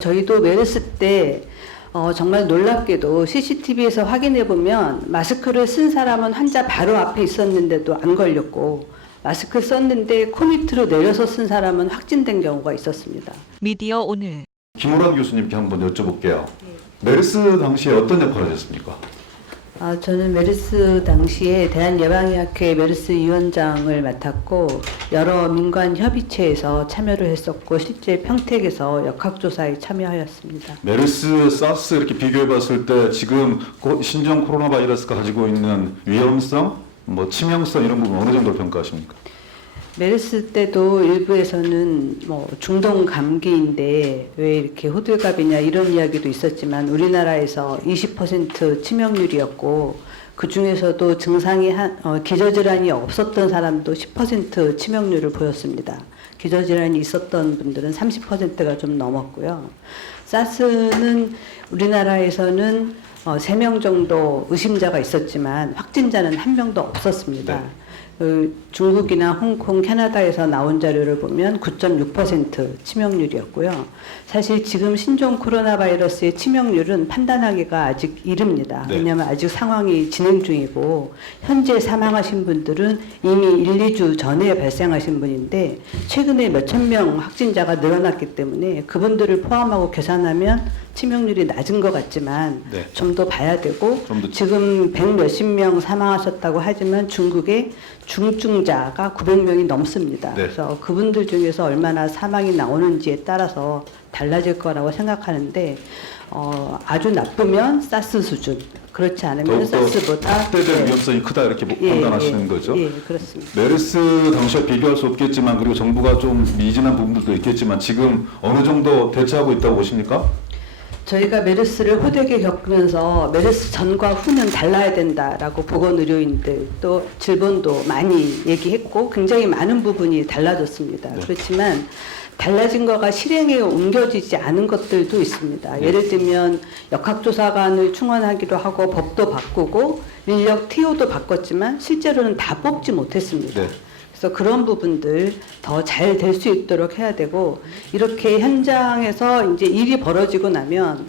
저희도 메르스 때 정말 놀랍게도 CCTV에서 확인해 보면 마스크를 쓴 사람은 환자 바로 앞에 있었는데도 안 걸렸고, 마스크 썼는데 코 밑으로 내려서 쓴 사람은 확진된 경우가 있었습니다. 미디어 오늘 김호람 교수님께 한번 여쭤볼게요. 메르스 당시에 어떤 역할을 하셨습니까? 저는 메르스 당시에 대한예방의학회 메르스 위원장을 맡았고, 여러 민관 협의체에서 참여를 했었고, 실제 평택에서 역학조사에 참여하였습니다. 메르스, 사스 이렇게 비교해봤을 때 지금 신종 코로나 바이러스가 가지고 있는 위험성, 치명성 이런 부분 어느 정도 평가하십니까? 메르스 때도 일부에서는 중동 감기인데 왜 이렇게 호들갑이냐 이런 이야기도 있었지만, 우리나라에서 20% 치명률이었고, 그 중에서도 증상이 기저질환이 없었던 사람도 10% 치명률을 보였습니다. 기저질환이 있었던 분들은 30%가 좀 넘었고요. 사스는 우리나라에서는 3명 정도 의심자가 있었지만 확진자는 1명도 없었습니다. 네. 중국이나 홍콩, 캐나다에서 나온 자료를 보면 9.6% 치명률이었고요. 사실 지금 신종 코로나 바이러스의 치명률은 판단하기가 아직 이릅니다. 네. 왜냐하면 아직 상황이 진행 중이고, 현재 사망하신 분들은 이미 1, 2주 전에 발생하신 분인데 최근에 몇천 명 확진자가 늘어났기 때문에 그분들을 포함하고 계산하면 치명률이 낮은 것 같지만, 네. 좀 더 봐야 되고, 좀 더... 지금 100몇십 명 사망하셨다고 하지만 중국의 중증자가 900명이 넘습니다. 네. 그래서 그분들 중에서 얼마나 사망이 나오는지에 따라서 달라질 거라고 생각하는데, 아주 나쁘면 사스 수준, 그렇지 않으면 사스보다 확대된 위험성이 크다 이렇게 판단하시는 거죠? 예, 그렇습니다. 메르스 당시와 비교할 수 없겠지만, 그리고 정부가 좀 미진한 부분들도 있겠지만 지금 어느 정도 대처하고 있다고 보십니까? 저희가 메르스를 호되게 겪으면서 메르스 전과 후는 달라야 된다라고 보건의료인들 또 질본도 많이 얘기했고, 굉장히 많은 부분이 달라졌습니다. 네. 그렇지만 달라진 거가 실행에 옮겨지지 않은 것들도 있습니다. 네. 예를 들면 역학조사관을 충원하기도 하고 법도 바꾸고 인력 TO도 바꿨지만 실제로는 다 뽑지 못했습니다. 네. 그래서 그런 부분들 더 잘 될 수 있도록 해야 되고, 이렇게 현장에서 이제 일이 벌어지고 나면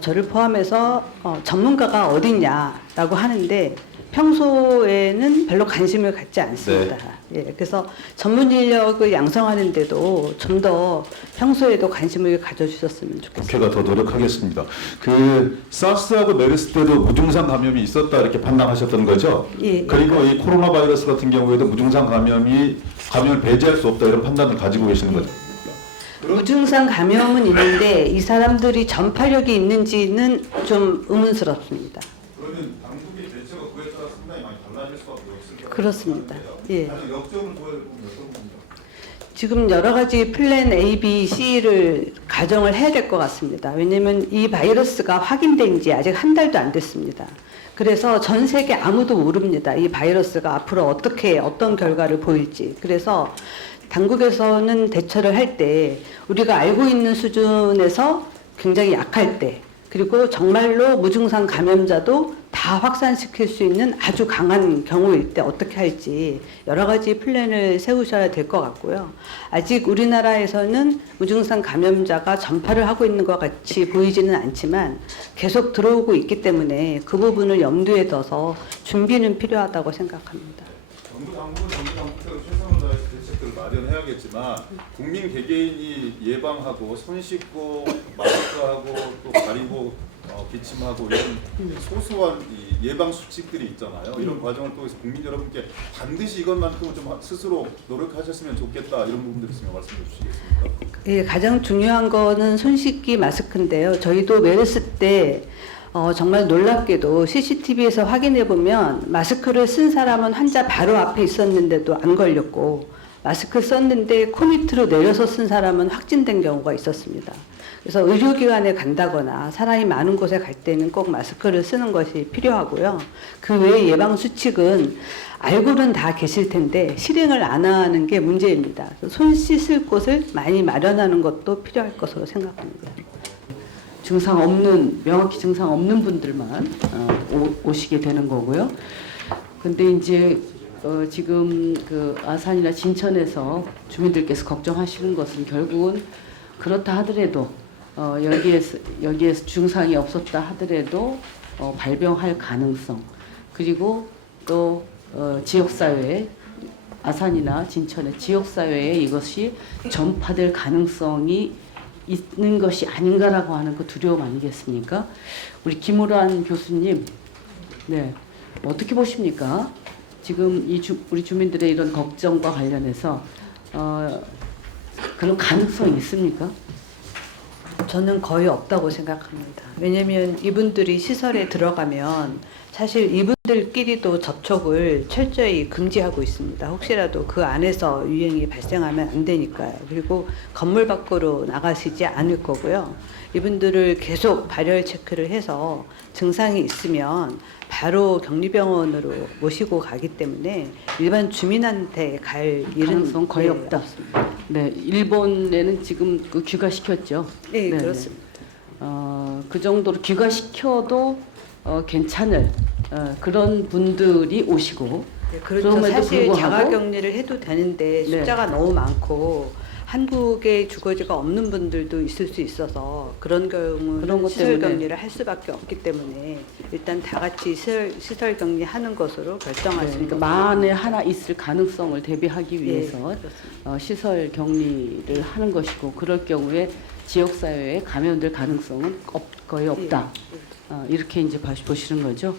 저를 포함해서 전문가가 어디냐라고 하는데 평소에는 별로 관심을 갖지 않습니다. 네. 예, 그래서 전문 인력을 양성하는데도 좀 더 평소에도 관심을 가져주셨으면 좋겠습니다. 국회가 더 노력하겠습니다. 사스하고 메르스 때도 무증상 감염이 있었다 이렇게 판단하셨던 거죠? 예. 그리고 이 코로나 바이러스 같은 경우에도 무증상 감염을 배제할 수 없다 이런 판단을 가지고 계시는 거죠? 무증상 감염은 있는데 이 사람들이 전파력이 있는지는 좀 의문스럽습니다. 그러면 당국의 대처가 그에 따라 상당히 많이 달라질 수밖에 없을 것 그렇습니다. 예. 아주 역점을 보여야 되는 어떤 부분이요? 지금 여러 가지 플랜 A, B, C를 가정을 해야 될 것 같습니다. 왜냐하면 이 바이러스가 확인된 지 아직 한 달도 안 됐습니다. 그래서 전 세계 아무도 모릅니다. 이 바이러스가 앞으로 어떤 결과를 보일지. 그래서 당국에서는 대처를 할 때 우리가 알고 있는 수준에서 굉장히 약할 때, 그리고 정말로 무증상 감염자도 다 확산시킬 수 있는 아주 강한 경우일 때 어떻게 할지 여러 가지 플랜을 세우셔야 될 것 같고요. 아직 우리나라에서는 무증상 감염자가 전파를 하고 있는 것 같이 보이지는 않지만 계속 들어오고 있기 때문에 그 부분을 염두에 둬서 준비는 필요하다고 생각합니다. 정부 당국은 최선을 다해서 대책들을 마련해야겠지만, 국민 개개인이 예방하고 손 씻고 마스크하고 또 가리고 기침하고 이런 소소한 예방 수칙들이 있잖아요. 이런 과정을 통해서 국민 여러분께 반드시 이것만큼은 좀 스스로 노력하셨으면 좋겠다 이런 부분들 있으면 말씀해 주시겠습니까? 예, 가장 중요한 거는 손 씻기 마스크인데요. 저희도 메르스 때 정말 놀랍게도 CCTV에서 확인해 보면 마스크를 쓴 사람은 환자 바로 앞에 있었는데도 안 걸렸고, 마스크 썼는데 코 밑으로 내려서 쓴 사람은 확진된 경우가 있었습니다. 그래서 의료기관에 간다거나 사람이 많은 곳에 갈 때는 꼭 마스크를 쓰는 것이 필요하고요. 그 외의 예방수칙은 알고는 다 계실 텐데 실행을 안 하는 게 문제입니다. 손 씻을 곳을 많이 마련하는 것도 필요할 것으로 생각합니다. 명확히 증상 없는 분들만 오시게 되는 거고요. 근데 이제 지금 그 아산이나 진천에서 주민들께서 걱정하시는 것은 결국은 그렇다 하더라도 여기에서 증상이 없었다 하더라도 발병할 가능성, 그리고 또 지역사회에, 아산이나 진천의 지역사회에 이것이 전파될 가능성이 있는 것이 아닌가라고 하는 그 두려움 아니겠습니까? 우리 김우란 교수님, 네, 어떻게 보십니까? 지금 우리 주민들의 이런 걱정과 관련해서 그런 가능성이 있습니까? 저는 거의 없다고 생각합니다. 왜냐하면 이분들이 시설에 들어가면 사실 이분들끼리도 접촉을 철저히 금지하고 있습니다. 혹시라도 그 안에서 유행이 발생하면 안 되니까요. 그리고 건물 밖으로 나가시지 않을 거고요. 이분들을 계속 발열 체크를 해서 증상이 있으면 바로 격리병원으로 모시고 가기 때문에 일반 주민한테 갈 일은 가능성 거의 없다. 없습니다. 네, 일본에는 지금 그 귀가시켰죠. 네, 네, 그렇습니다. 그 정도로 귀가시켜도 괜찮을 그런 분들이 오시고, 네, 그렇죠. 그럼에도 사실 불구하고- 자가격리를 해도 되는데 네. 숫자가 너무 많고 한국에 주거지가 없는 분들도 있을 수 있어서 그런 경우는 그런 것 시설 때문에. 격리를 할 수밖에 없기 때문에 일단 다 같이 시설 격리하는 것으로 네, 결정하시는 그러니까 거죠. 만에 하나 있을 가능성을 대비하기 위해서 그렇습니다. 시설 격리를 하는 것이고, 그럴 경우에 지역사회에 감염될 가능성은 거의 없다. 이렇게 이제 보시는 거죠.